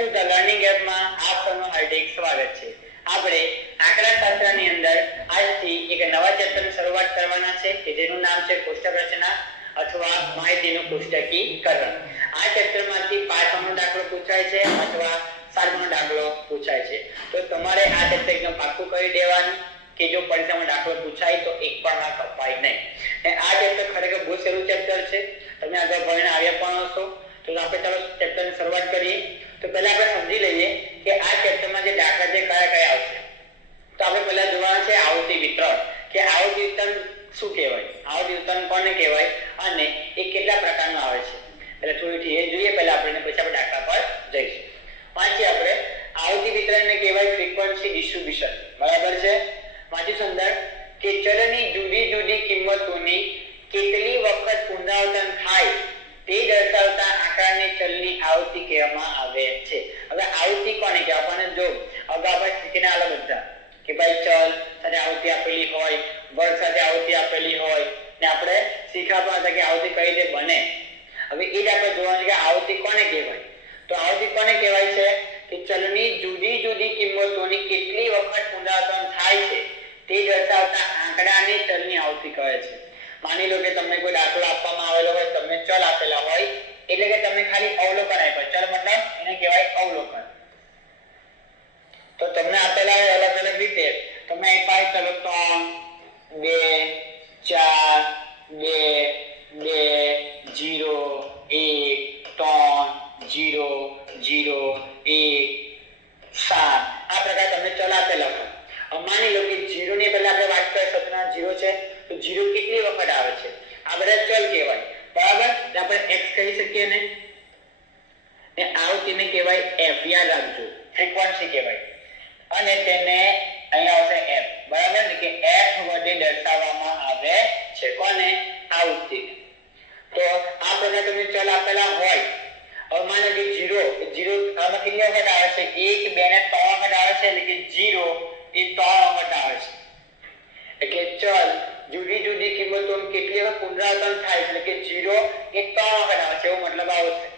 To the learning એપમાં આપ સૌનું હાર્દિક સ્વાગત છે. આપણે આંકડાશાસ્ત્રની અંદર આજથી એક નવા ચેપ્ટરની શરૂઆત કરવાના છે કે જેનું નામ છે કોષ્ટક રચના અથવા માહિતીનું કોષ્ટકીકરણ. આ ચેપ્ટરમાંથી 5 નો દાખલો પૂછાય છે અથવા 7 નો દાખલો પૂછાય છે. તો તમારે આ ચેપ્ટર એકદમ પાક્કું કરી દેવાનું કે જો પરીક્ષામાં દાખલો પૂછાય તો એક પણ માર્ક કપાય નહીં. અને આ ચેપ્ટર ખરેખર બહુ સહેલું ચેપ્ટર છે. તમે આગળ ભણીને આવ્યા પણ હશો. તો આપણે ચાલો ચેપ્ટરની શરૂઆત કરીએ. તો પહેલા આપણે સમજી લઈએ કે આ ચેપ્ટરમાં જે દાખલા છે કયા આવશે. તો આપણે પહેલા જોવાના છે આવૃત્તિ વિતરણ, કે આવૃત્તિ વિતરણ શું કહેવાય, આવૃત્તિ વિતરણ કોને કહેવાય અને એ કેટલા પ્રકારનું આવે છે. એટલે થોડીથી એ જોઈએ પહેલા આપણે, પછી આપણે દાખલા પર જઈશું. વાંચીએ આપણે. આવૃત્તિ વિતરણને કહેવાય ફ્રીક્વન્સી ડિસ્ટ્રીબ્યુશન. બરાબર છે. વાંચી સુંદર કે ચલની જુદી જુદી કિંમતોની કેટલી વખત પુનરાવર્તન થાય તે દર્શાવતા આંકડાને ચલની આવૃત્તિ કહેવામાં આવે છે. હવે આવૃત્તિ કોને કહેવાય? આપણને જો અગાઉ આપણે શીખીને આલા બધા કે ભાઈ ચલ સાથે આવૃત્તિ આપેલી હોય, વર્ગ સાથે આવૃત્તિ આપેલી હોય ને આપણે શીખ્યા પણ હતા કે આવૃત્તિ કઈ રીતે બને. હવે એ જ આપણે જોવાનું છે કે આવૃત્તિ કોને કહેવાય. તો આવૃત્તિ કોને કહેવાય છે કે ચલની જુદી જુદી કિંમતોની કેટલી વખત પુનરાવર્તન થાય છે તે દર્શાવતા આંકડાને ચલની આવૃત્તિ કહે છે. માની લો કે તમને કોઈ દાખલો આપવામાં આવેલો હોય, તમને ચલ આપેલા હોય, એટલે કે તમને ખાલી અવલોકન આપ્યો. ચલ મતલબ એને કહેવાય અવલોકન. તો તમને આપેલા હોય અલગ અલગ રીતે, તમે આપ્યા ચલો 3 2 4 2 2 0 1 3 0 0 1 7 આ પ્રકાર તમને ચલ આપેલા હોય. માની લો કે 0 ની પહેલા આપણે વાત કરીએ, સતના 0 છે તો 0 કેટલી વખત આવે છે આ બધા ચલ કહેવાય. બરાબર. તો આપણે x કહી શકીએ ને આવૃત્તિને કહેવાય f. યાદ રાખજો, ફ્રીક્વન્સી કહેવાય અને તેને અહીંયા આવશે f. બરાબર ને, કે f વડે દર્શાવવામાં આવે છે. કોને? આવૃત્તિ. તો આ પ્રકાર તમને ચલ આપેલા હોય. હવે માનો કે 0 આમાં કેટલી વખત આવે છે? 1 2 ને 3 વખત આવે છે, એટલે કે 0 એ 3 વખત આવે છે. એટલે ચલ જુદી જુદી કિંમતોનું કેટલી વખત પુનરાવર્તન થાય છે, એટલે કે 0 એ 3 વખત આવે છે, એવો મતલબ આવશે.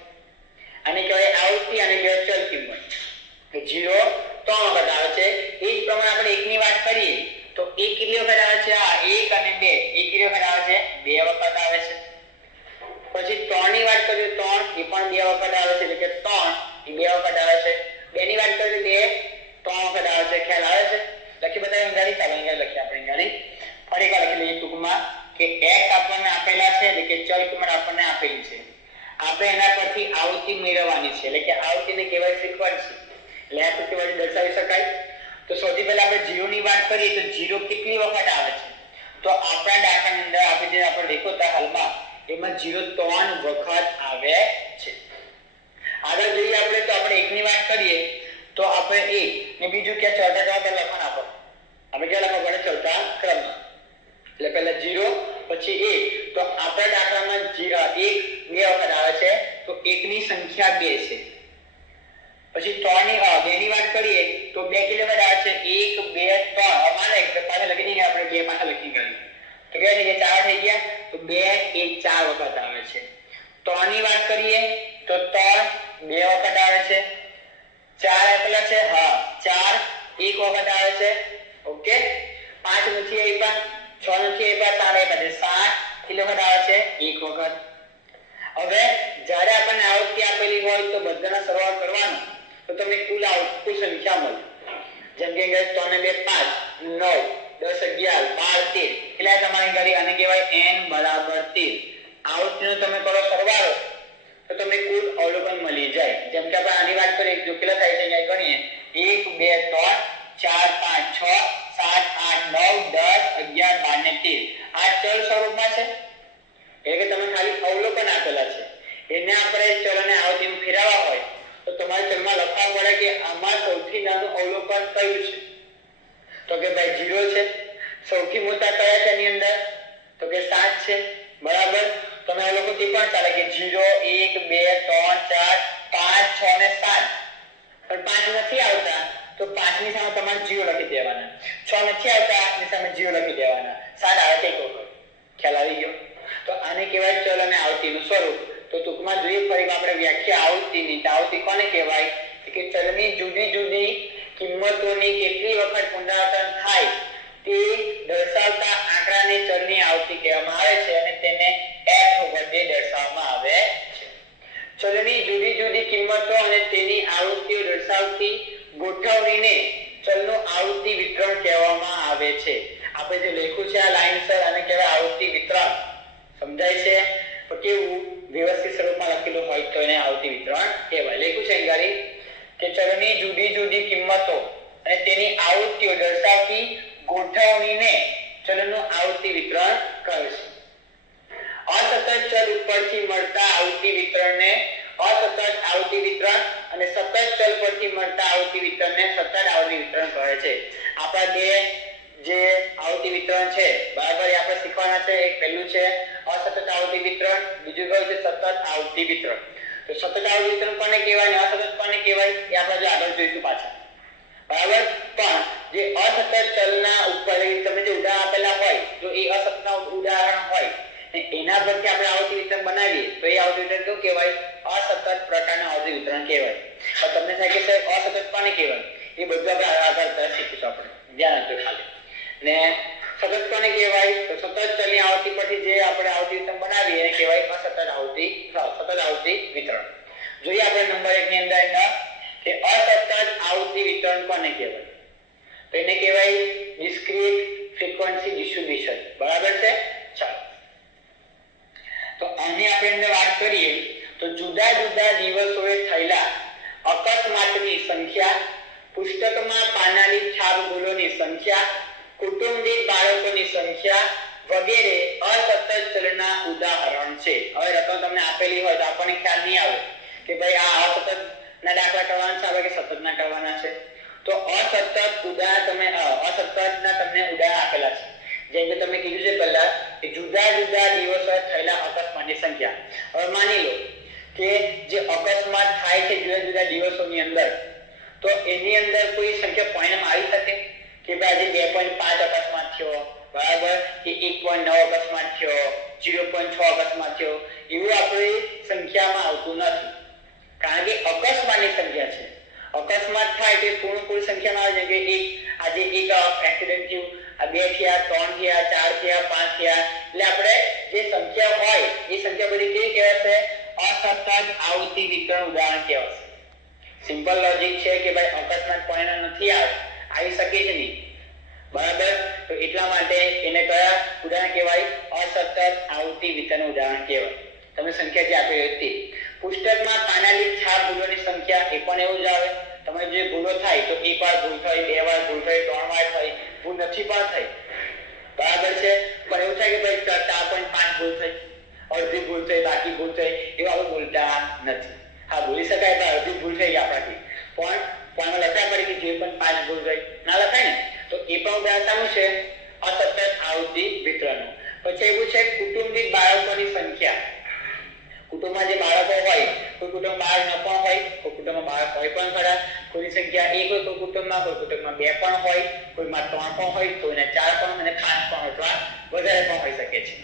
આને કહેવાય આવૃત્તિ, આને કહેવાય ચલ કિંમત. તો 0 3 વખત આવે છે. એ જ પ્રમાણે આપણે 1 ની વાત કરીએ તો 1 કેટલી વખત આવે છે? આ 1 અને 2 એ કેટલી વખત આવે છે? 2 વખત આવે છે. પછી 3 ની વાત કરીએ 3 એ પણ 2 વખત આવે છે, એટલે કે 3 એ 2 વખત આવે છે. 2 ની વાત કરીએ 2 3 વખત આવે છે. ખ્યાલ આવે છે? લખી બતાવીએ અંગારી. ચાલો અંગારી લખીએ આપણે. અંગારી ફરી એકવાર લખી લઈએ ટૂંકમાં કે x આપણને આપેલા છે, એટલે કે ચલ કિંમત આપણને આપેલી છે. આપણે એના પરથી આવૃત્તિ મેળવવાની છે, એટલે કે આવૃત્તિને કહેવાય ફ્રીક્વન્સી. એટલે આ આવૃત્તિ વડે દર્શાવી શકાય. તો સૌથી પહેલા આપણે 0 ની વાત કરીએ તો 0 કેટલી વખત આવે છે? તો આપણા દાખલાની અંદર આપણે જે આપણે દેખોતા હાલમાં એમાં 0 3 વખત આવે છે. આગળ જોઈએ આપણે તો આપણે 1 ની વાત કરીએ તો આપણે 1 ને બીજું કે ચોથા ક્રમ પર લખવાનું આપણે ક્યાં લખવા પડે? ચોથા ક્રમમાં. એટલે પહેલા 0 પછી 1. તો આપણા દાખલામાં 1 2 વખત આવે છે, તો 1 ની સંખ્યા 2 છે. પછી 2 ની વાત કરીએ તો 2 કેટલી વખત આવે છે? 1 2 3. અમારે એક પાછા લખી દઈએ, આપણે 2 પાછા લખી ગયું તો કે છે કે 4 થઈ ગયા. તો 2 એ 4 વખત આવે છે. 3 ની વાત કરીએ તો 3 2 વખત આવે છે. 4 આપેલા છે, હા 4 1 વખત આવે છે. ઓકે. 5 નથી આપ્યા, 6 નથી આપ્યા, 7 આપ્યા છે. 7 કેટલી વખત આવે છે? 1 વખત. હવે જ્યારે આપણને આવૃત્તિ આપેલી હોય તો બધાના સરવાળો કરવાનો તો તમને કુલ સંખ્યા મળે. જેમ કે 3 ને 2 5 9 10 11 12 13 કેટલા તમારી ઘરે? આને કહેવાય n બરાબર 13. આવૃત્તિનો તમે કરો સરવાળો તો તમને કુલ અવલોકન મળી જાય. જેમ કે આપણે આની વાત કરીએ જો કેટલા થાય છે અહીંયા ગણીએ 1 2 3 4 5 6 7 8 9 10 11 12 ને 13. આ ચલ સ્વરૂપમાં છે, એટલે કે તમે ખાલી અવલોકન આપેલા છે. એને આપણે ચલને આવૃત્તિમાં ફેરવવા હોય તો તમારે ચલમાં લખવા પડે કે આમાં સૌથી નાનું અવલોકન કયું છે. તો કે ભાઈ 0 છે. સૌથી મોટા કયા છે એની અંદર? તો કે 7 છે. બરાબર. તમે આ લોકો તે પણ ચાલે કે 0 1 2 3 4 5 6 ને 7. પણ 5 નથી આવતા તો 5 ની સામે તમારે 0 લખી દેવાના. 6 નથી આવતા એની સામે 0 લખી દેવાના. 7 આવે તે વખત. ખ્યાલ આવી ગયો? તો આને કહેવાય ચલ અને આવૃત્તિનું સ્વરૂપ. તો ટૂંકમાં જોઈએ ફરી આપણે વ્યાખ્યા આવૃત્તિની. આવૃત્તિ કોને કહેવાય? કે ચલની જુદી જુદી કિંમતોની કેટલી વખત પુનરાવર્તન થાય તે દર્શાવતા આંકડાને ચલની આવૃત્તિ કહેવામાં આવે છે અને તેને f વડે દર્શાવવામાં આવે છે. ચલની જુદી જુદી કિંમતો અને તેની આવૃત્તિઓ દર્શાવતી ગોઠવણીને ચલનું આવૃત્તિ વિતરણ કહેવામાં આવે છે. આપણે જે લખ્યું છે આ લાઈનસર અને કહેવાય આવૃત્તિ વિતરણ. સમજાય છે? તો કેવું વ્યવસ્થિત સ્વરૂપમાં લખેલું હોય તો એને આવૃત્તિ વિતરણ કહેવાય. લખ્યું છે અહીં કે ચલની જુદી જુદી કિંમતો અને તેની આવૃત્તિઓ દર્શાવતી ગોઠવણીને ચલનું આવૃત્તિ વિતરણ કહે છે. અસતત ચલ ઉપરથી મળતા આવૃત્તિ વિતરણને અસતત આવૃત્તિ વિતરણ અને સતત ચલ પરથી મળતા આવૃત્તિ વિતરણને સતત આવૃત્તિ વિતરણ કહે છે. આપણા બે જે આવૃત્તિ વિતરણ છે બરાબર એ આપણે શીખવાના છે. એક પહેલું છે અસતત આવૃત્તિ વિતરણ, બીજું કયું છે સતત આવૃત્તિ વિતરણ. તો સતત આવૃત્તિ વિતરણ કોને કહેવાય અને અસતત કોને કહેવાય એ આપણે જો આગળ જોઈશું પાછા. બરાબર? પણ જે અસતત ચલના ઉપર તમે જે ઉદાહરણ આપેલા હોય જો એ અસતતના ઉદાહરણ હોય ને એના પરથી આપણે આવૃત્તિ વિતરણ બનાવીએ તો એ આવૃત્તિ વિતરણ કેવું કહેવાય? અસતત પ્રકારના આવૃત્તિ વિતરણ કહેવાય. તો તમને થાય કે સાહેબ અસતત કોને કહેવાય? એ બધું આપણે આગળ શીખીશું. આપણે ધ્યાન આપજો ખાલી. ને સતત કોને કહેવાય? તો સતત ચલની આવૃત્તિ પરથી જે આપણે આવૃત્તિ વિતરણ બનાવીએ એને કહેવાય સતત આવૃત્તિ વિતરણ. જોઈએ આપણે નંબર 1 ની અંદર કે અસતત આવૃત્તિ વિતરણ કોને કહેવાય? તો એને કહેવાય ડિસ્ક્રીટ ફ્રીક્વન્સી ડિસ્ટ્રીબ્યુશન. બરાબર છે? ચાલો તો આની આપણે વાત કરીએ તો જુદા જુદા દિવસોએ થયેલા અકસ્માતની સંખ્યા, પુસ્તકમાં પાનાની છાપ ભૂલોની સંખ્યા, કુટુંબિક બાળકોની સંખ્યા વગેરે અસતત ચલના ઉદાહરણ છે. હવે રકમ તમને આપેલી હોય તો આપણને ખ્યાલ નહીં આવે કે ભાઈ આ અસતત ના દાખલા કરવાના છે કે સતતના કરવાના છે. તો અસતતના તમને ઉદાહરણ આપેલા છે. જેમ કે તમે કીધું છે પહેલા કે જુદા જુદા દિવસોએ થયેલા અકસ્માતની સંખ્યા. હવે માની લો કે જે અકસ્માત થાય છે જુદા જુદા દિવસોની અંદર તો એની અંદર કોઈ સંખ્યા પોઈન્ટમાં આવી શકે કે ભાઈ આજે 2.5 અકસ્માત થયો બરાબર કે 1.9 અકસ્માત થયો, 0.6 અકસ્માત થયો, એવું આપણી સંખ્યામાં આવતું નથી. કારણ કે અકસ્માતની સંખ્યા છે. અકસ્માત થાય તે પૂર્ણ કુલ સંખ્યામાં આવે છે કે આજે એક એક્સિડન્ટ થયું, આ 2 થયા, 3 થયા, 4 થયા, 5 થયા. એટલે આપણે જે સંખ્યા હોય એ સંખ્યા બધી કેવી કહેવાશે? અસતત આવૃત્તિ વિતરણ ઉદાહરણ કહેવાશે. સિમ્પલ લોજિક છે કે ભાઈ અકસ્માત પોઈન્ટ નથી આવી શકે જ નહીં. બરાબર? તો એટલા માટે એને કયા ઉદાહરણ કહેવાય? અસતત આવૃત્તિ વિતરણ ઉદાહરણ કહેવાય. તમે સંખ્યા જે આપી હતી પુસ્તકમાં પાનાની છાપ ભૂલોની સંખ્યા એ પણ એવું જ આવે. તમે જે ભૂલો થાય તો એક વાર ભૂલ થઈ, 2 વાર ભૂલ થઈ, 3 વાર થઈ, ભૂલ નથી પણ થઈ. બરાબર છે? પણ એવું થાય કે ભાઈ 4.5 ભૂલ થઈ, અડધી ભૂલ થઈ, બાકી ભૂલ થઈ, એવું આપણે બોલતા નથી. હા ભૂલી શકાય પણ અડધી ભૂલ થઈ આપણાથી પણ લખાય પડે કે 0.5 ભૂલ થઈ ના લખાય ને. તો એ પણ ઉદાહરણ છે અસતત આવૃત્તિ વિતરણનું. પછી એવું છે કુટુંબિક બાળકોની સંખ્યા. કુટુંબમાં જે બાળકો હોય કોઈ કુટુંબ બાળક ન પણ હોય, કોઈ કુટુંબમાં બાળક હોય પણ ખરા. કોઈની સંખ્યા 1 હોય કોઈ કુટુંબમાં 2 પણ હોય, કોઈમાં 3 પણ હોય, કોઈને 4 પણ અને 5 પણ અથવા વધારે પણ હોઈ શકે છે.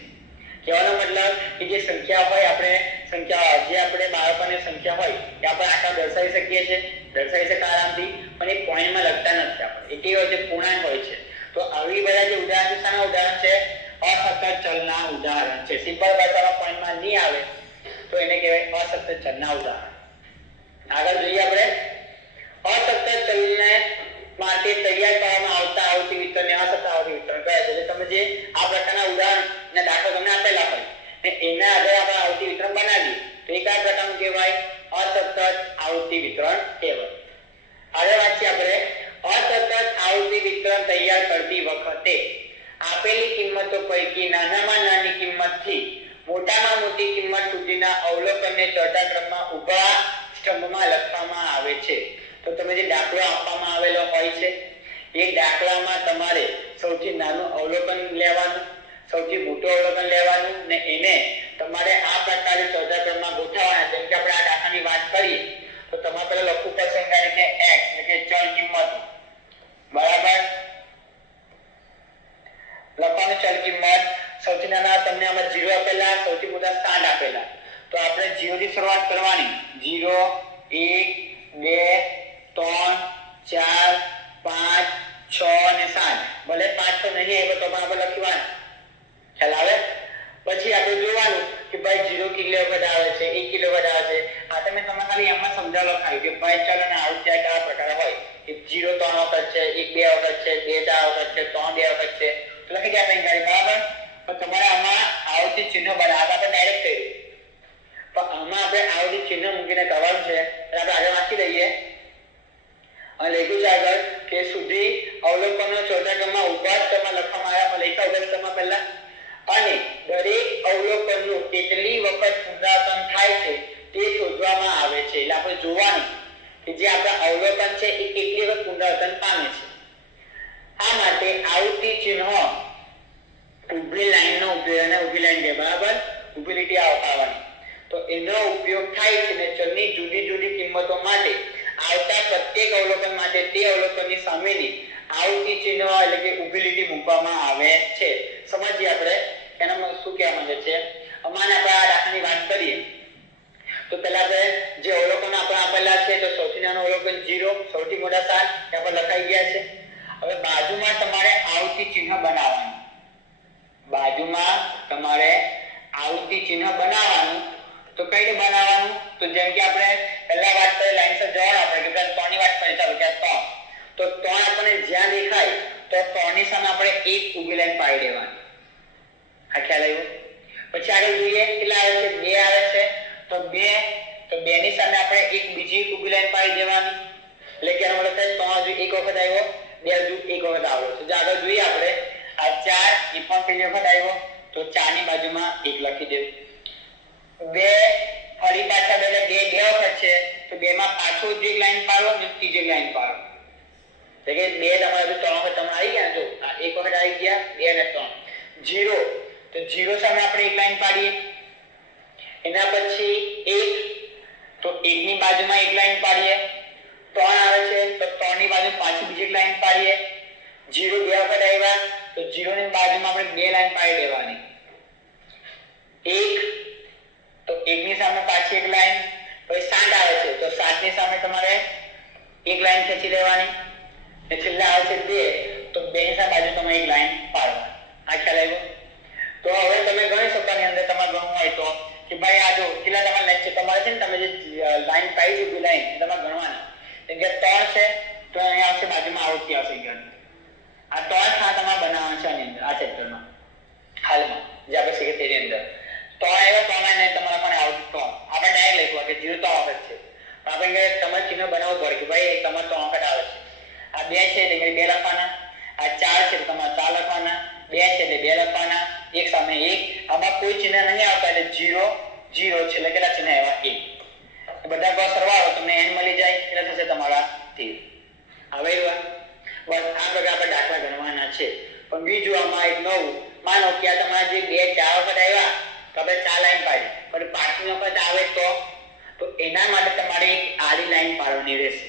કહેવાનો મતલબ કે જે સંખ્યા હોય આપણે બાળકોની સંખ્યા હોય એ આપણે આખા દર્શાવી શકીએ છીએ, દર્શાવી શકાય આરામથી, પણ એ પોઈન્ટમાં લખતા નથી આપણે. એ કેવી હોય છે? પૂર્ણાંક હોય છે. તો આવી બધા જે ઉદાહરણ શાના ઉદાહરણ છે? અસતત ચલના ઉદાહરણ છે. સિમ્પલ ભાષામાં પોઈન્ટમાં નહીં આવે તો એને કહેવાય અસતત ચલના ઉદાહરણ. આગળ જોઈએ આપણે અસતત ચલને માટે તૈયાર કરવામાં આવતા આવૃત્તિ વિતરણને અસતત આવૃત્તિ વિતરણ કહે છે. એટલે તમે જે આ પ્રકારના ઉદાહરણના દાખલા તમને આપેલા હોય ને એના આધારે આપણે આવૃત્તિ વિતરણ બનાવીએ તો એ કયા પ્રકારનું કહેવાય? અસતત આવૃત્તિ વિતરણ કહેવાય. આગળ વાંચીએ આપણે અસતત આવૃત્તિ વિતરણ તૈયાર કરતી વખતે આપેલી કિંમતો પૈકી નાનામાં નાની કિંમતથી મોટામાં મોટી કિંમત સુધીના અવલોકનને ચડતા ક્રમમાં ઊભા સ્તંભમાં લખવામાં આવે છે. તો તમે જે દાખલો આપવામાં આવેલો હોય છે એ દાખલામાં તમારે સૌથી નાનું અવલોકન લેવાનું, સૌથી મોટું અવલોકન લેવાનું ને એને તમારે આ પ્રકારે ચડતા ક્રમમાં ગોઠવવાના. જેમ કે આપણે આ દાખલાની વાત કરીએ તો તમારે પહેલા લખવું પડશે કે x એટલે કે ચલ કિંમત. બરાબર? લખવાનું ચલ કિંમત. સૌથી નાના તમને આમાં 0 આપેલા, સૌથી મોટા 7 આપેલા. તો આપણે 0 થી શરૂઆત કરવાની. 0 1 2 લખાયું કે ભાઈ ચલો ને આવૃત્તિ કયા પ્રકાર હોય કે 0 3 વખત છે, 1 2 વખત છે, 2 4 વખત છે, 3 2 વખત છે, તો લખી દે આપણે ગાડી બરાબર. પણ તમારે આમાં આવૃત્તિ ચિહ્ન બનાવવા આપણે ડાયરેક્ટ કર્યું, પણ આમાં આપણે આવૃત્તિ ચિહ્ન મૂકીને કરવાનું છે. એટલે આપણે આગળ વાંચી લઈએ અને લખ્યું છે આગળ કે સુધી અવલોકનો ચોથા ક્રમમાં ઉભા ક્રમમાં લખવામાં આવ્યા, લખ્યા ઉભા ક્રમમાં પહેલા, અને દરેક અવલોકનનું કેટલી વખત પુનરાવર્તન થાય છે તે શોધવામાં આવે છે. એટલે આપણે જોવાનું કે જે આપણા અવલોકન છે એ કેટલી વખત પુનરાવર્તન પામે છે. આ માટે આવૃત્તિ ચિહ્ન ઊભી લાઈનનો ઉપયોગ, અને ઊભી લાઈન છે બરાબર, ઊભી લીટી આવવાની, તો એનો ઉપયોગ થાય છે ને ચલની જુદી જુદી કિંમતો માટે આવતા પ્રત્યેક અવલોકન માટે તે અવલોકનની સામેની આવૃત્તિ ચિહ્ન એટલે કે ઊભી લીટી મૂકવામાં આવે છે. સમજીએ આપણે એનામાં શું કહેવા માંગે છે. અમાને આપણે આ દાખલાની વાત કરીએ તો પહેલા આપણે જે અવલોકન આપણે આપેલા છે તો સૌથી નાનું અવલોકન 0, સૌથી મોટા 7 એ આપણે લખાઈ ગયા છે. હવે બાજુમાં તમારે આવૃત્તિ ચિહ્ન બનાવવાનું, બાજુમાં તમારે આવૃત્તિ ચિહ્ન બનાવવાનું. તો કઈ રીતે બનાવવાનું? તો જેમ કે આપણે પહેલા વાત કરી લાઈનસર જવાનું, આપણે કે 3 ની વાત કરી, ચાલો કે 3, તો 3 આપણને જ્યાં દેખાય તો 3 ની સામે આપણે એક ઊભી લાઈન પાડી દેવાની. આ ખ્યાલ આવ્યો? પછી આગળ જોઈએ કેટલા આવે છે, 2 આવે છે, તો 2 ની સામે આપણે એક બીજી ઊભી લાઈન પાડી દેવાની. એટલે કે આનો મતલબ 3 હજુ એક વખત આવ્યો, 2 હજુ એક વખત આવ્યો. તો આગળ જોઈએ આપણે આ 4 એ પણ પહેલી વખત આવ્યો, તો 4 ની બાજુમાં 1 લખી દેવું. 2 ફરી પાછા બે વખત છે, તો 2 માં પાછું એક લાઈન પાડો અને ત્રીજી લાઈન પાડો. એટલે કે 2 તમારે 3 વખત તમે આવી ગયા, તો આ એક વખત આવી ગયા, 2 અને 3. 0, તો 0 સામે આપણે એક લાઈન પાડીએ. એના પછી 1, તો 1 ની બાજુમાં એક લાઈન પાડીએ. 3 આવે છે, તો 3 ની બાજુ પાછી બીજી એક લાઈન પાડીએ. 0 બે વખત આવ્યા, તો 0 ની બાજુમાં આપણે બે લાઈન પાડી દેવાની. 1, તો 1 ની સામે પાછી એક લાઈન. પછી 7 આવે છે, તો 7 ની સામે તમારે એક લાઈન ખેંચી લેવાની. ને છેલ્લે આવે છે 2, તો 2 ની સામે બાજુ તમે એક લાઈન પાડવાની. આ ખ્યાલ આવ્યો? તો હવે તમે ગણી શકો ની અંદર તમારે ગણવું હોય તો કે ભાઈ આ જો કેટલા તમારે લેક્ચર તમારે છે ને, તમે જે લાઈન પાડી છે લાઈન તમારે ગણવાની. જેમ કે 3 છે, તો અહીંયા આવશે બાજુમાં આવૃત્તિ આવશે ગણ. આ 3 ખાના તમારે બનાવવાના છે આની અંદર, આ ચેપ્ટરમાં હાલમાં જે આપણે શીખે તેની અંદર 3 એવા 3 ને તમારા પણ આવૃત્તિ 3 આપણે ડાયરેક્ટ લખવા કે 0 3 વખત છે. આપણે તમારે ચિહ્ન બનાવવું પડે કે ભાઈ તમારે 3 વખત આવે છે. આ 2 છે એટલે 2 લખવાના, આ 4 છે તો તમારે 4 લખવાના, 2 છે એટલે 2 લખવાના, એક સામે એક. આમાં કોઈ ચિહ્ન નહીં આવતા એટલે 0 0 છે એટલે કેટલા ચિહ્ન આવ્યા 1. બધા કો સરવાળો તમને n મળી જાય એટલે થશે તમારા 13. હવે બસ આ પ્રકાર આપણે દાખલા ગણવાના છે. પણ બીજું આમાં એક નવું, માનો કે આ તમારા જે 2 4 વખત આવ્યા તો આપણે 4 લાઈન પાડી, પણ 5મી વખત આવે તો એના માટે તમારે એક આડી લાઈન પાડવાની રહેશે.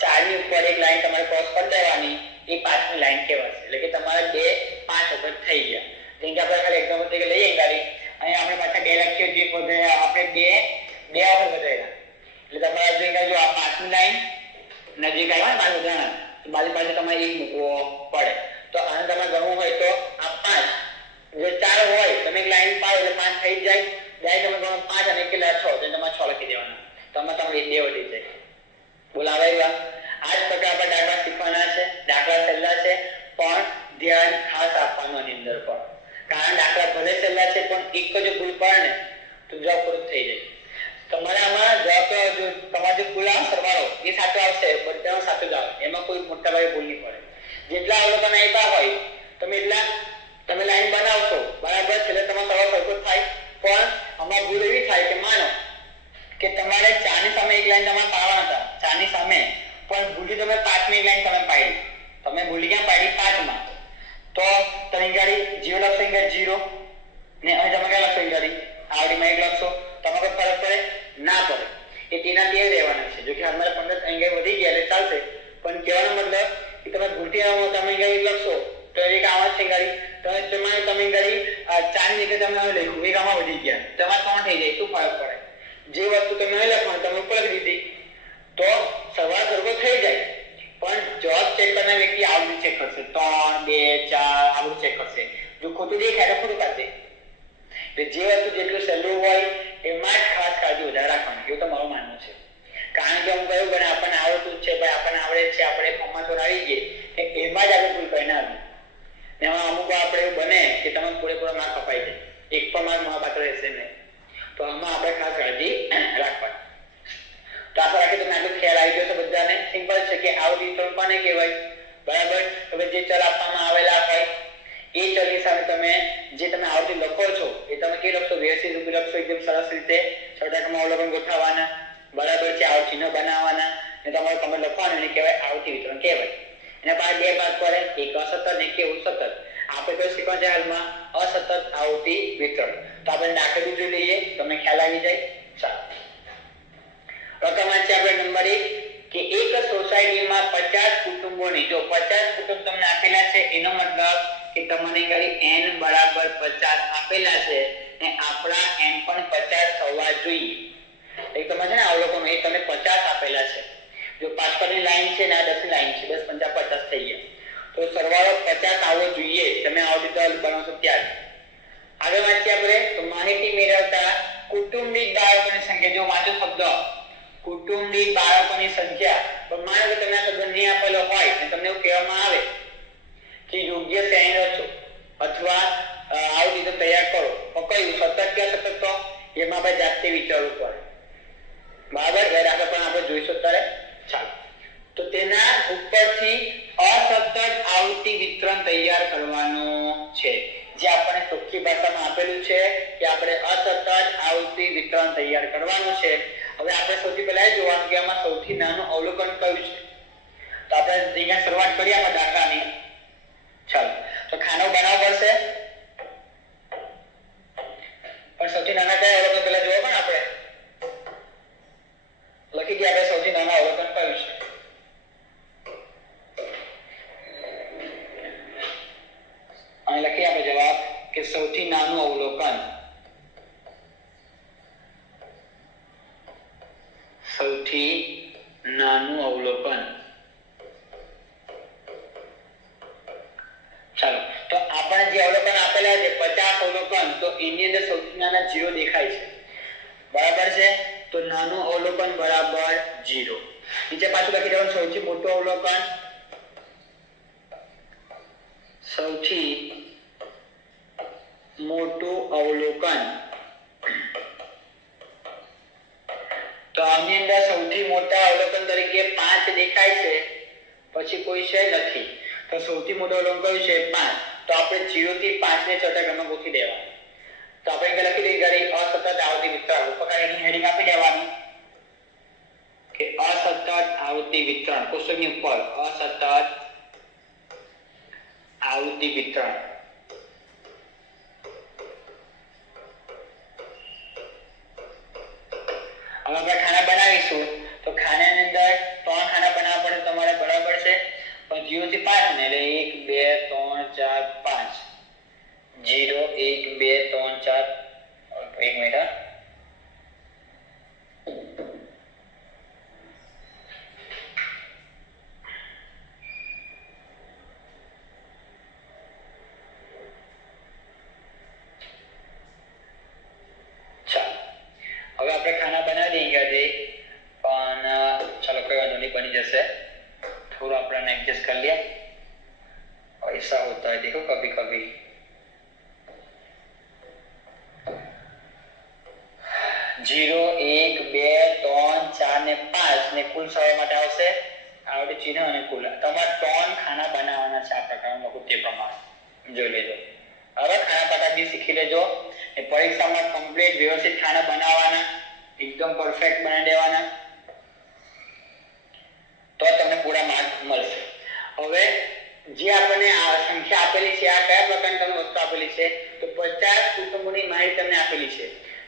4 ની ઉપર એક લાઈન તમારે ક્રોસ કરી દેવાની, એ 5મી લાઈન કહેવાશે. એટલે કે તમારે 2 5 વખત થઈ ગયા. જેમ કે આપણે ખાલી એક્ઝામ્પલ તરીકે લઈએ ગાડી, અહીંયા આપણે પાછા 2 લખીએ, જે પોતે આપણે 2 વખત બતાવ્યા. એટલે તમારે જો આ 5મી લાઈન નજીક આવ્યા ને બાજુ જણા, તો બાજુ તમારે એક મૂકવો પડે. તો આને તમારે ગણવું હોય તો આ 5 જો 4 હોય તમે એક લાઈન પાડો એટલે 5 થઈ જાય. જાય તમે ગણો 5 અને 1 કેટલા 6, તો તમારે 6 લખી દેવાના. તમારે 2 વધી જાય. બોલાવેલા આ જ પ્રકાર આપણે દાખલા શીખવાના છે. દાખલા સહેલા છે પણ ધ્યાન ખાસ આપવાનું આની અંદર પણ, કારણ દાખલા ભલે સહેલા છે પણ એક જ ભૂલ પડે ને તો જવાબ પૂરો થઈ જાય. તમારે આમાં જવાબ જો તમારે જે ભૂલ આવે સરવાળો એ સાચો આવશે, બધાનો સાચો જ આવે, એમાં કોઈ મોટા ભાગે ભૂલ નહીં પડે. જેટલા અવલોકન આપ્યા હોય તમે લાઈન બનાવશો બરાબર છે એટલે તમારો સરવાળો સરખો થાય. પણ આમાં ભૂલ એવી થાય કે માનો કે તમારે 4 ની સામે એક લાઈન તમારે પાડવાના હતા, 4 ની સામે, પણ ભૂલી તમે 5મી લાઈન તમે પાડી. તમે ભૂલી ક્યાં પાડી? 5માં. તો તમે ગાડી 0 લખશો, ગાડી 0 ને અહીં તમે ક્યાં લખશો? ગાડી આવડીમાં 1 લખશો. તમારે કોઈ ફરક પડે? ના પડે. એ તેના તે રહેવાના છે. જો કે અમારે 15 અહીં ગાડી વધી ગયા એટલે ચાલશે, પણ કહેવાનો મતલબ કે તમે ભૂલથી તમે ગાડી લખશો તો એક આમાં છે ગાડી તમે ગાડી 4 ની જગ્યાએ તમે લખ્યું, એક આમાં વધી ગયા, તમારે 3 થઈ જાય, શું ફરક પડે? જે વસ્તુ તમે નહીં લખવાનું તમે ઉપર લખી દીધી તો સવાલ સરખો થઈ જાય, પણ જવાબ ચેક કરનાર વ્યક્તિ આવડું ચેક કરશે, 3 2 4 આવડું ચેક કરશે. જો ખોટું દેખાય તો ખોટું કાઢી દે. એટલે જે વસ્તુ જેટલું સહેલું હોય એમાં જ ખાસ કાળજી વધારે રાખવાની, એવું તો મારું માનવું છે. કારણ કે હું કહ્યું બને આપણને આવડતું જ છે ભાઈ, આપણને આવડે છે, આપણે ફોર્મમાં થોડા આવી ગઈ કે એમાં જ આપણે કોઈ પરિણામ એમાં અમુક આપણે એવું બને કે તમે પૂરેપૂરા માર્ક અપાઈ જાય, એક પણ માર્ક નોંધપાત્ર રહેશે નહીં. તો આમાં આપણે ખાસ કાળજી રાખવાની. તો આશા રાખીએ તમને આટલું ખ્યાલ આવી ગયો છે બધાને. સિમ્પલ છે કે આવતી વિતરણ કોને કહેવાય, બરાબર. હવે જે ચલ આપવામાં આવેલા હોય એ ચલની સામે તમે જે તમે આવતી લખો છો એ તમે કે લખશો, વ્યવસ્થિત રૂપે લખશો, એકદમ સરસ રીતે છટાકમાં અવલોકન ગોઠવવાના, બરાબર છે. આવું ચિહ્ન બનાવવાના ને તમારે તમે લખવાનું, એને કહેવાય આવતી વિતરણ કહેવાય. એના પાસે બે ભાગ પડે, એક અસતત ને કેવું સતત. આપણે તો શીખવા છે હાલમાં અસતત આવતી વિતરણ. તો આપણે દાખલો જોઈ લઈએ, તમને ખ્યાલ આવી જાય. ચાલો, રકમ છે આપણે નંબર 1 કે એક સોસાયટીમાં 50 કુટુંબોની, જો 50 કુટુંબ તમને આપેલા છે એનો મતલબ કે તમને ગાડી n બરાબર 50 આપેલા છે ને આપણા n પણ 50 થવા જોઈએ. એક તમે છે ને અવલોકન એ તમે 50 આપેલા છે. જો 5 પરની લાઈન છે ને આ 10 ની લાઈન છે, 10 50 50 થઈ ગયા. તો સરવાળો 50 આવવો જોઈએ. તમે આવો રીતે બનાવશો ત્યારે. આગળ વાંચીએ આપણે તો માહિતી મેળવતા કુટુંબિક બાળકોની સંખ્યા. જો વાંચો શબ્દ કુટુંબિક બાળકોની સંખ્યા. તો માનો કે તમને શબ્દ નહીં આપેલો હોય અને તમને એવું કહેવામાં આવે કે યોગ્ય શ્રેણી રચો અથવા આવી રીતે તૈયાર કરો, તો કયું સતત કે સતત, તો એમાં આપણે જાતે વિચારવું પડે, બરાબર. આપણે પણ આપણે જોઈશું ત્યારે. ચાલો, તો તેના ઉપરથી અસતત આવૃત્તિ વિતરણ તૈયાર કરવાનું છે. જે આપણે ચોખ્ખી ભાષામાં આપેલું છે કે આપણે અસતત આવૃત્તિ વિતરણ તૈયાર કરવાનું છે. હવે આપણે સૌથી પહેલા જોવાનું કે આમાં સૌથી નાનું અવલોકન કયું છે. તો આપણે અહીંયા શરૂઆત કરીએ આપણા દાખલાની. ચાલો, તો ખાનો બનાવવો પડશે, પણ સૌથી નાના કયા અવલોકન પહેલા જોવો પણ આપણે લખી દઈએ. આપણે સૌથી નાના અવલોકન કયું છે? અહીં લખીએ આપણે જવાબ કે સૌથી નાનું અવલોકન, સૌથી નાનું અવલોકન. ચાલો, તો આપણે જે અવલોકન આપેલા છે 50 અવલોકન, તો એની અંદર સૌથી નાના 0 દેખાય છે, બરાબર છે. તો નાનું અવલોકન બરાબર 0. નીચે પાછું લખી દેવાનું સૌથી મોટું અવલોકન, સૌથી મોટું અવલોકન. તો આની અંદર સૌથી મોટા અવલોકન તરીકે 5 દેખાય છે, પછી કોઈ છે નથી. તો સૌથી મોટું અવલોકન કયું છે? 5. તો આપણે 0 થી 5 ને ચોથા ક્રમમાં ગોઠવી દેવાનું. તો આપણે અહીંયા લખી દઈએ ગાડી અસતત આવૃત્તિ વિતરણ. ઉપર એની હેડિંગ આપી દેવાની કે અસતત આવૃત્તિ વિતરણ. કોષ્ટકની ઉપર અસતત આવૃત્તિ વિતરણ. હવે આપણે ખાના બનાવીશું. તો ખાનાની અંદર 3 ખાના બનાવવા પડે તમારે, બરાબર છે. પણ 0 થી 5 ને એટલે 1 2 3 4 5. 0 1 2 3 4. એક મિનિટ. હવે આપણે ખાના બનાવી દેंगे પણ चलो कोई बात नहीं, बनी जैसे थोड़ा अपना एडजस्ट कर लिया. ऐसा होता है देखो कभी कभी. 0 1 2 3 4 ને 5 ને કુલ સવા માટે આવશે આવડે ચિહ્ન અને કુલ. તમારે 3 ખાના બનાવવાના છે આ પ્રકારનું લખો તે પ્રમાણે જોઈ લેજો. હવે ખાના પટાકી શીખી લેજો. એ પરીક્ષામાં કમ્પ્લીટ વ્યવસ્થિત ખાના બનાવવાના, એકદમ પરફેક્ટ બનાવી દેવાના, તો તમને પૂરા માર્ક મળશે. હવે જે આપણને આ સંખ્યા આપેલી છે, આ કયા પ્રકારની તમને વસ્તુ આપેલી છે? તો 50 કુટુંબોની માહિતી તમને આપેલી છે.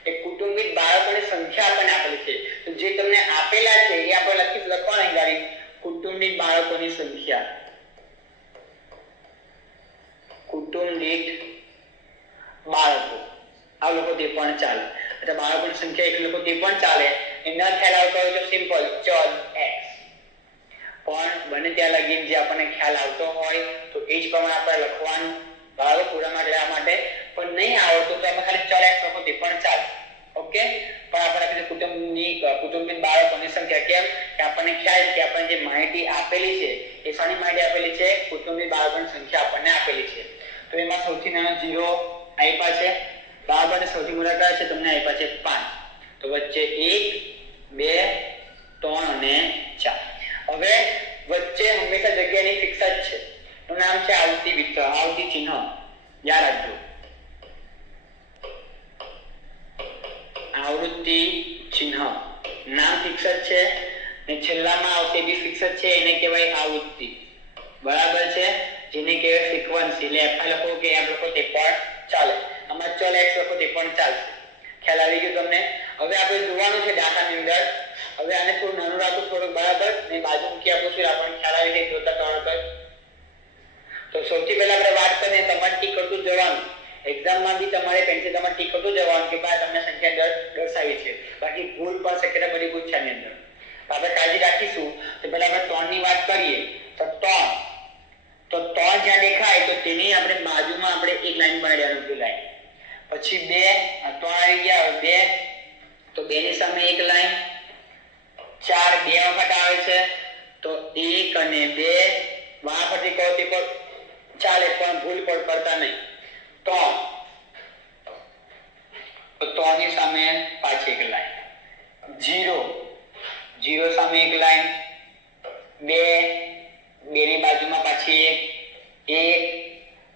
એ કુટુંબિક બાળકોની સંખ્યા આપણને આપેલી છે. તો જે તમને આપેલા છે એ આપણે લખવાના ગાડી કુટુંબિક બાળકોની સંખ્યા. કુટુંબિક બાળકો આ લોકો તે પણ ચાલે, એટલે બાળકોની સંખ્યા એક લોકો તે પણ ચાલે. એ ન ખ્યાલ આવતો હોય તો સિમ્પલ ચલ x. પણ બને ત્યાં લગીન જે આપણને ખ્યાલ આવતો હોય તો એ જ પ્રમાણે આપણે લખવાનું, બરાબર, પૂરા માર્ક લેવા માટે. પણ નહીં આવડતું તો એમાં ખાલી ચલ x લખો તે પણ ચાલે. ઓકે, પણ આપણે કીધું કુટુંબિક બાળકોની સંખ્યા. કેમ કે આપણને ખ્યાલ છે કે આપણને જે માહિતી આપેલી છે એ શાની માહિતી આપેલી છે? કુટુંબિક બાળકોની સંખ્યા આપણને આપેલી છે. તો એમાં સૌથી નાનો 0 આપ્યા છે, બરાબર, અને સૌથી મોટા કયા છે? તમને આપ્યા છે 5. તો વચ્ચે 1 2 3 અને 4. હવે વચ્ચે હંમેશા જગ્યાની ફિક્સ જ છે. એનું નામ છે આવૃત્તિ ચિહ્ન. યાદ રાખજો, આવૃત્તિ ચિહ્ન નામ ફિક્સ જ છે ને છેલ્લામાં આવશે બી ફિક્સ જ છે. એને કહેવાય આવૃત્તિ, બરાબર છે, જેને કહેવાય ફ્રીક્વન્સી. એટલે એફ લખો કે એફ લખો તે પણ ચાલે, આમાં ચલ એક્સ લખો તે પણ ચાલશે. ખ્યાલ આવી ગયો તમને? હવે આપણે જોવાનું છે દાખલાની અંદર. હવે આને થોડું નાનું રાખો, થોડું, બરાબર, ને બાજુ મૂકી આપું છું. આપણને ખ્યાલ આવી જાય જોતા તરત જ. તો સૌથી પહેલા આપણે વાત કરીએ, તમારે ટીક કરતું જવાનું. એક્ઝામમાં બી તમારે પેન્સિલ તમારે ટીક કરતું જવાનું કે ભાઈ તમને સંખ્યા દર્શાવી છે. બાકી ભૂલ પણ શક્યતા બધી ભૂલ છે આની અંદર. આપણે કાળજી રાખીશું. તો પહેલા આપણે 3 ની વાત કરીએ તો 3 જ્યાં દેખાય તો તેની આપણે બાજુમાં આપણે એક લાઈન બનાવી દેવાની, ઊભી લાઈન. પછી 2 3 આવી ગયા, 2 તો 2 ની સામે એક લાઈન. 4 બે વખત આવે છે તો 1 અને 2 વારાફરતી કહો તે પણ ચાલે, પણ ભૂલ પડતા નહીં. 3 તો 3 ની સામે પાછી એક લાઈન. 0 સામે એક લાઈન. 2 ની બાજુમાં પાછી એક.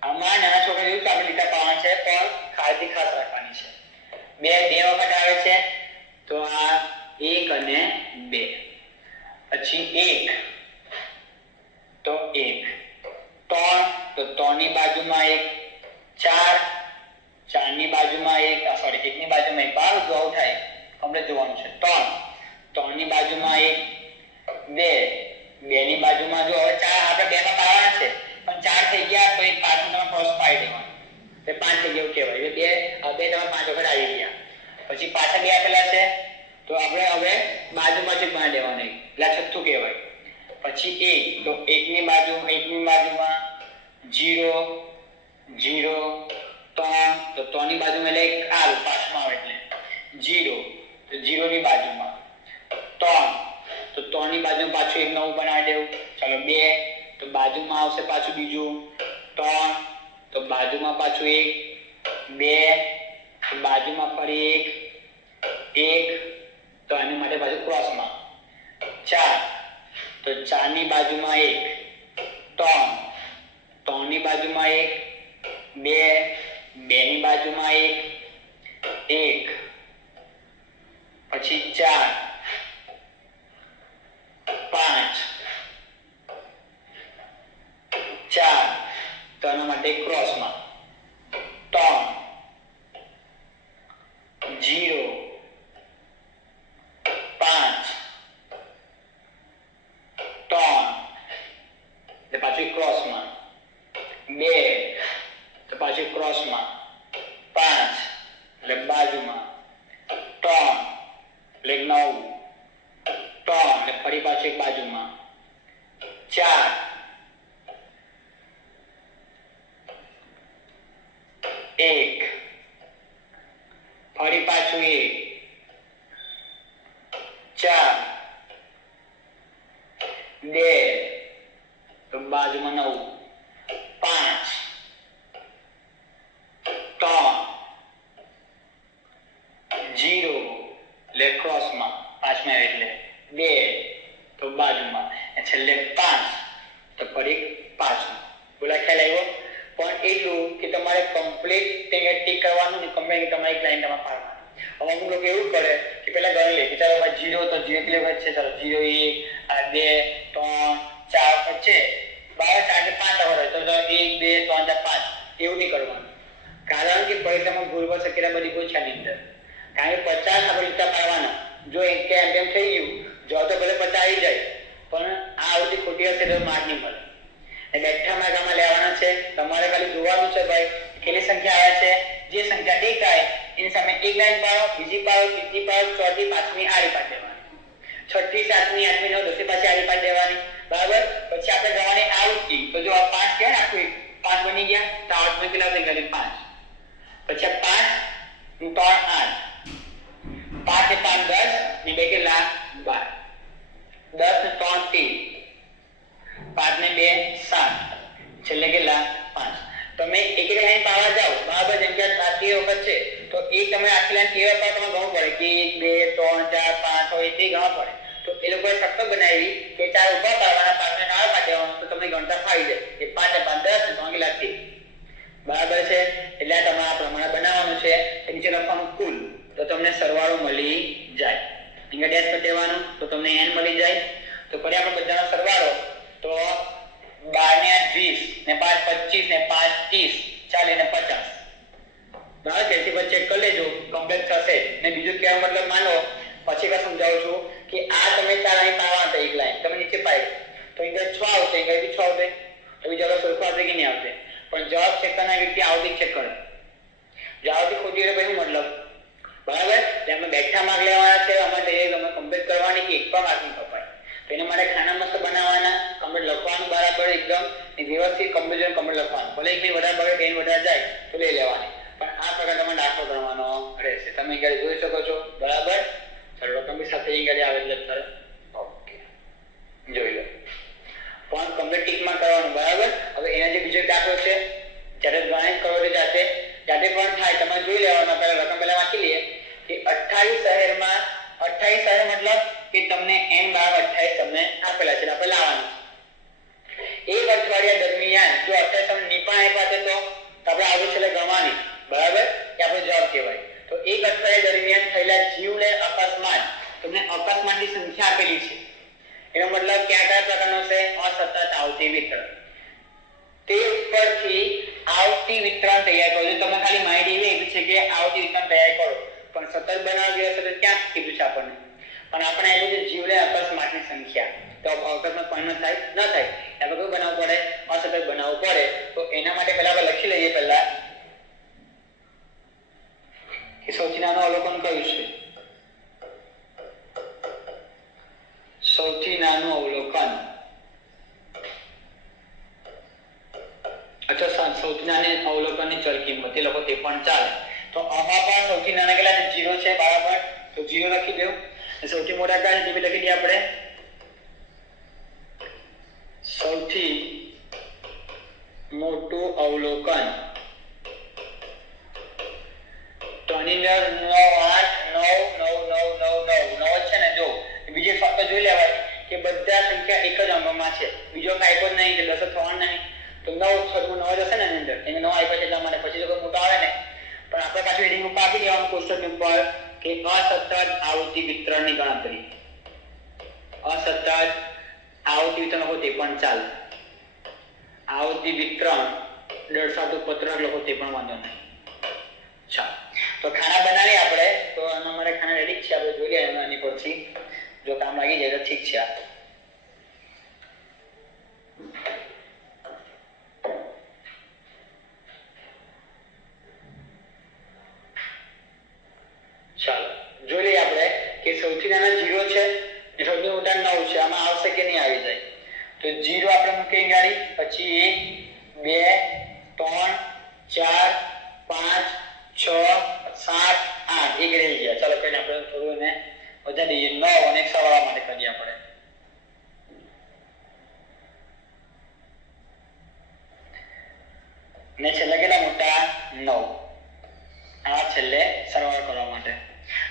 આમાં નાના છોકરા જેવું આપણે લીટા પાડવાના છે, પણ કાળજી ખાસ રાખવાની છે. 2 બે વખત આવે છે તો આ 1 અને 2. પછી 1 તો 1. 3 તો 3 ની બાજુમાં 1. 4 ની બાજુમાં 1, સોરી 1 ની બાજુમાં 1. બાર જો થાય આપણે જોવાનું છે. 3 ની બાજુમાં 1. 2 ની બાજુમાં જો હવે 4 આપણે 2 માં પાડવાના છે, પણ 4 થઈ ગયા તો એક પાછું તમે ક્રોસ પાડી દેવાનું. તે 5 થઈ ગયું કહેવાય. બે તમે 5 વખત આવી ગયા. પછી પાછા 2 આપેલા છે તો આપણે હવે બાજુમાં જ બનાવી દેવાનું, એટલે છઠ્ઠું કહેવાય. પછી 1 તો 1 ની બાજુમાં 0 3 તો 3 ની બાજુમાં એટલે એક આલ પાછમાં આવે એટલે 0 તો 0 ની બાજુમાં 3 તો 3 ની બાજુમાં પાછું એક નવું બનાવી દેવું. ચાલો 2 તો બાજુમાં આવશે પાછું બીજું. 3 તો બાજુમાં પાછું 1. 2 તો બાજુમાં ફરી 1 તો આની માટે પાછું ક્રોસમાં. 4 તો 4 ની બાજુમાં 1. 3 ની બાજુમાં 1. 2 ની બાજુમાં 1. પછી 4 5 તો આના માટે ક્રોસમાં. 3 0 5 3 એટલે પાછું ક્રોસમાં. 2 તો પાછું ક્રોસમાં. 5 એટલે બાજુમાં. 3 એટલે 9. 3 એટલે ફરી પાછું એક બાજુમાં. 4 1 ફરી પાછું 1. 4 2 તો બાજુમાં 9. 5 3 0 એટલે ક્રોસમાં પાંચમાં એટલે 2 તો બાજુમાં, છેલ્લે 5 તો ફરી પાછું. બોલા ખ્યાલ આવ્યો? પણ એટલું કે તમારે કમ્પ્લીટ તેને ટીક કરવાનું ને કમ્પ્લીટ તમારી લાઈન તમારે પાડવાની. હવે અમુક લોકો એવું કરે કે પેલા ગણી લે કે ચાલો ભાઈ 0 તો 0 એટલે વચ્ચે ચાલો 0 1 2 3 4 વચ્ચે 12 4 5 હોય તો 1 2 3 4 5 એવું નહીં કરવાનું. કારણ કે પરીક્ષામાં ભૂલ પર શક્યતા બધી કોઈ છે ની અંદર. કારણ કે 50 આપણે લીટા પાડવાના. જો એક કે એમ થઈ ગયું જો તો ભલે 50 આવી જાય, પણ આ આવતી ખોટી હશે તો માર્ક નહીં મળે. એ બેઠા માર્ક આમાં લેવાના છે. તમારે ખાલી જોવાનું છે ભાઈ કેટલી સંખ્યા આવે છે. જે સંખ્યા દેખાય એની સામે એક લાઈન પાડો, બીજી પાડો, ત્રીજી પાડો, ચોથી, પાંચમી આડી પાડી દેવાની. છઠ્ઠી, સાતમી, આઠમી, નવ, દસમી પાછી આડી પાડી દેવાની. બરાબર. પછી આપણે ગણવાની આવૃત્તિ. તો જો આ 5 કે આખું 5 બની ગયા તો આવૃત્તિ કેટલા થઈ ગયા? 5. પછી 5 3 8 5 10 ને 3 30, 5 ને 2 7, છેલ્લે કેટલા 5. તમે એક એક લાઈન પાવા જાઓ બરાબર, જેમ કે આ 3 વખત છે તો એક તમે આખી લાઈન 3 વખત તમે ગણવું પડે કે 1 2 3 4 5 6 એ ગણવા પડે. તો એ લોકોએ શક્ત બનાવી કે 4 ઉભા પાડવાના, 5 ને નાળ કાઢી દેવાનું, તો તમને ગણતા ફાવી જાય કે 5 ને 5 10 ને 3 કેટલા 30. બરાબર છે. એટલે તમે આ પ્રમાણે બનાવવાનું છે. નીચે લખવાનું કુલ, તો તમને સરવાળો મળી જાય. અહીંયા ડેશ કરી દેવાનું તો તમને n મળી જાય. તો કરીએ આપણે બધાનો સરવાળો. તો 12 ને 20 ને 5 25 ને 5 30 40 ને 50. બરાબર, તેથી પછી ચેક કરી લેજો કમ્પ્લીટ થશે. ને બીજું કહેવા મતલબ માનો પછી કા સમજાવું છું કે આ તમે 4 લાઈન પાવા હતા, એક લાઈન તમે નીચે પાઈ તો અહીંયા 6 આવશે, અહીંયા બી 6 આવશે, તો બીજા લોકો સરખો આવશે કે નહીં આવશે. પણ જવાબ ચેક કરનાર વ્યક્તિ આવતી ચેક કરે. જો આવતી ખોટી એટલે ભાઈ મતલબ બરાબર. એટલે અમે બેઠા માર્ક લેવાના છે, અમારે તમે કમ્પ્લીટ કરવાની કે એક પણ માર્ક નહીં કપાય. તો એના માટે ખાના મસ્ત બનાવવાના, કમ્પ્લીટ લખવાનું બરાબર એકદમ વ્યવસ્થિત કમ્પ્લીટ લખવાનું. ભલે એક નહીં વધારે બગડે, કઈ વધારે જાય તો લઈ લેવાની, પણ આ પ્રકાર તમે દાખલો ગણવાનો રહેશે. તમે અહીંયા જોઈ શકો છો બરાબર. ચલો તમે સાથે અહીંયા આવે એટલે સર ઓકે જોઈ લો. પણ કમ્પ્લીટ ટીકમાં કરવાનું બરાબર. હવે એના જે બીજો દાખલો છે જ્યારે ગણિત કરો તો જાતે પણ થાય, તમે જોઈ લેવાના. પહેલા રકમ પહેલા વાંચી લઈએ કે 28 શહેરમાં 28 શહેર મતલબ કે તમને n × 28 તમને આપેલા છે, આપણે લાવવાનું છે. એક અઠવાડિયા દરમિયાન જો 28 તમને નિપાણ આપ્યા છે તો આપણે આગળ છેલ્લે ગણવાની બરાબર, એ આપણો જવાબ કહેવાય. તો એક અઠવાડિયા દરમિયાન થયેલા જીવલેણ અકસ્માત, તમને અકસ્માતની સંખ્યા આપેલી છે. એનો મતલબ કયા પ્રકારનો છે? અસતત આવતી વિતરણ. તે ઉપરથી આવતી વિતરણ તૈયાર કરો. તમે ખાલી માહિતી એવી આપી છે કે આવતી વિતરણ તૈયાર કરો, પણ સતત બનાવી સતત ક્યાં કીધું છે આપણને? પણ આપણે આપ્યું છે જીવલેણ અકસ્માતની સંખ્યા. તો અકસ્માત પણ ન થાય આપણે કયું બનાવવું પડે? અસતત બનાવવું પડે. તો એના માટે પહેલા આપણે લખી લઈએ પહેલા કે સૌથી નાનું અવલોકન કયું છે? સૌથી નાનું અવલોકન સૌથી નાની અવલોકનની ચલ કિંમત એ લોકો તે પણ ચાલે. તો આમાં પણ સૌથી નાના કેટલા છે? 0 છે બરાબર. તો 0 લખી દો. સૌથી મોટા કયા છે તે લખી દઈએ આપણે. સૌથી મોટું અવલોકન તો આની અંદર 9 છે ને. જો બીજે ફક્ત જોઈ લેવાય કે બધા સંખ્યા એક જ અંકમાં છે, બીજો કાંઈ પણ નહીં, કે 10 થવાનું નહીં. તો 9 જશે ને એની અંદર, એને 9 આપ્યા છે એટલા માટે. પછી જો કોઈ મોટો આવે ને, પણ આપણે પાછું હેડિંગ ઉપર આપી દેવાનું ક્વેશ્ચન ઉપર કે અસતત આવૃત્તિ વિતરણની ગણતરી. અસતત આવૃત્તિ વિતરણ લખો તે પણ ચાલે. આવૃત્તિ વિતરણ દર્શાવતું પત્રક લખો તે પણ વાંધો નહીં. ચાલો, તો ખાના બનાવી આપણે. તો એમાં મારે ખાના રેડી છે, આપણે જોઈ લઈએ એની પરથી. જો કામ લાગી જાય તો ઠીક છે. ચાલો જોઈ લઈએ આપણે કે સૌથી નાના 0 છે, સૌથી મોટા 9 છે. આમાં આવશે કે નહીં આવી જાય? તો 0 આપણે મૂકી ગાડી, પછી 1 2 3 4 5 6 7 8 એક રહી ગયા. ચાલો કઈને આપણે થોડું એને વધારી દઈએ. 9 અને 1 સવાળવા માટે કરીએ આપણે. ને છેલ્લે કેટલા મોટા? 9. આ છેલ્લે સરવાળો કરવા માટે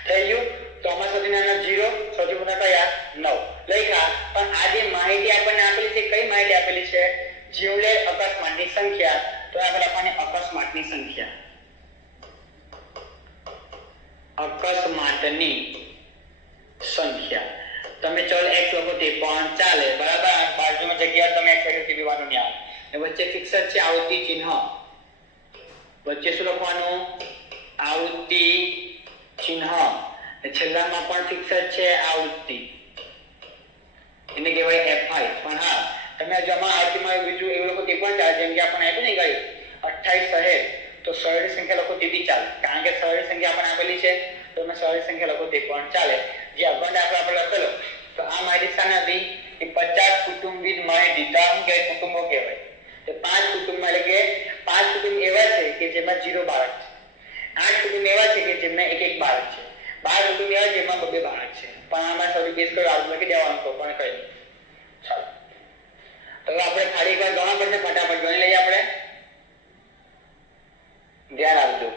થઈ ગયું. તો આમાં સૌથી નાના 0, સૌથી મોટા કયા? 9 લખ્યા. પણ આ જે માહિતી આપણને આપેલી છે, કઈ માહિતી આપેલી છે? જીવલેણ અકસ્માતની સંખ્યા. તો આપણે લખવાની અકસ્માતની સંખ્યા. અકસ્માતની સંખ્યા. તમે ચલ x લખો તે પણ ચાલે બરાબર. બાજુમાં જગ્યા તમે x લખો તે પીવાનું નહીં આવે. ને વચ્ચે ફિક્સ છે આવૃત્તિ ચિહ્ન. વચ્ચે શું લખવાનું? આવૃત્તિ ચિહ્ન. છેલ્લામાં પણ ફિક્સ છે આવૃત્તિ, એને કહેવાય fi. પણ હા, તમે જમા આવૃત્તિમાં બીજું એવું લખો તે પણ ચાલે. જેમ કે આપણે આપ્યું ને ગઈ 28 શહેર, તો શહેરની સંખ્યા લખો તે બી ચાલે, કારણ કે શહેરની સંખ્યા આપણને આપેલી છે. તો તમે શહેરની સંખ્યા લખો તે પણ ચાલે. જે અગાઉ આપણે લખેલો, તો આ માહિતી શાને હતી કે 50 કુટુંબિત માહિતી. તો આમ કે કુટુંબો કહેવાય. તો 5 કુટુંબમાં એટલે કે 5 કુટુંબ એવા છે કે જેમાં 0 બાળક છે, 8 કુટુંબ એવા છે કે જેમાં એક બાળક છે, 12 ઋતુ કહેવાય જેમાં બબે બાળક છે પણ આમાં સૌથી બેઝ કયો આવડું લખી દેવાનું તો પણ કઈ ચાલો તો આપણે ખાલી એકવાર ગણવા પડશે ફટાફટ ગણી લઈએ આપણે ધ્યાન આપજો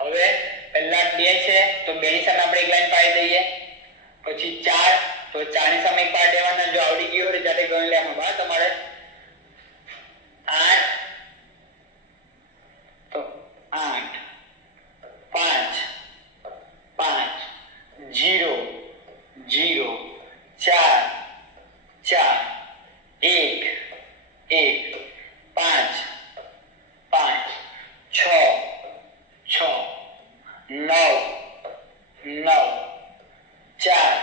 હવે પહેલા 2 છે તો 2 ની સામે આપણે એક લાઈન પાડી દઈએ પછી 4 તો 4 ની સામે એક પાડી દેવાના જો આવડી ગયું હોય ત્યારે ગણી લેવાનું બરાબર તમારે 8 તો 8 5 5 0 0 4 4 1 1 5 5 6 6 9 9 4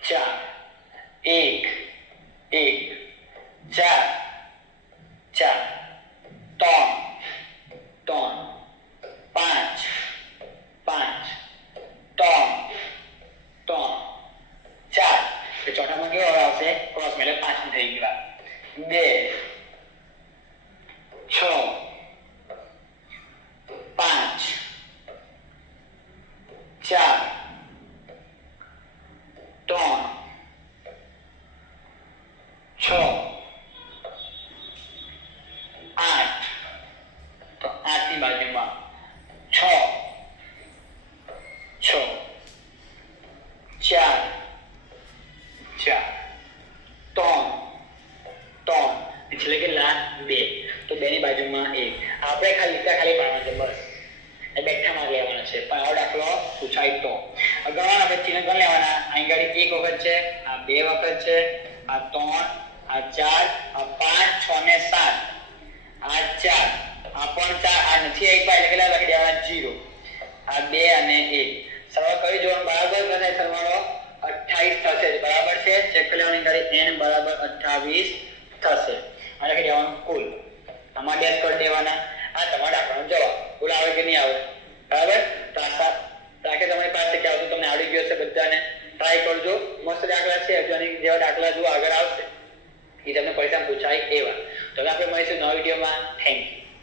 4 1 1 4 4 3 3 5 5 3 3 4 તો ચોથામાં કેવો આવશે ક્રોસ એટલે 5 થઈ ગયા 2 6 5 4 3 6 8 તો 8 ની બાજુમાં 6 6 4 4 3 3 એટલે કેટલા 2 તો 2 ની બાજુમાં 1 આપણે ખાલી પાડવાના છે બસ એ બેઠામાં લેવાના છે પણ આવો દાખલો પૂછાય તો ગણવાના આપણે ચિહ્ન ગણ લેવાના અહીં ગાડી 1 વખત છે આ 2 વખત છે આ 3 આ 4 આ 5 6 ને 7 આ 4 આ પણ 4 આ નથી આપ્યા એટલે કેટલા લખી દેવાના 0 આ 2 અને 1 સરવાળો કરી જોવાનું બરાબર થશે સરવાળો 28 થશે બરાબર છે ચેક કરી લેવાની ગાડી n બરાબર 28 થશે આ લખી દેવાનું કુલ આમાં ડેશ કરી દેવાના આ તમારા દાખલાનો જવાબ કુલ આવે કે નહીં આવે બરાબર તો આશા રાખે તમારી પાસે કે આવતું તમને આવડી ગયું હશે બધાને ટ્રાય કરજો મસ્ત દાખલા છે હજુ આની જેવા દાખલા જો આગળ આવશે એ તમને પરીક્ષામાં પૂછાય એવા તો આપણે મળીશું નવા વિડીયોમાં થેન્ક યુ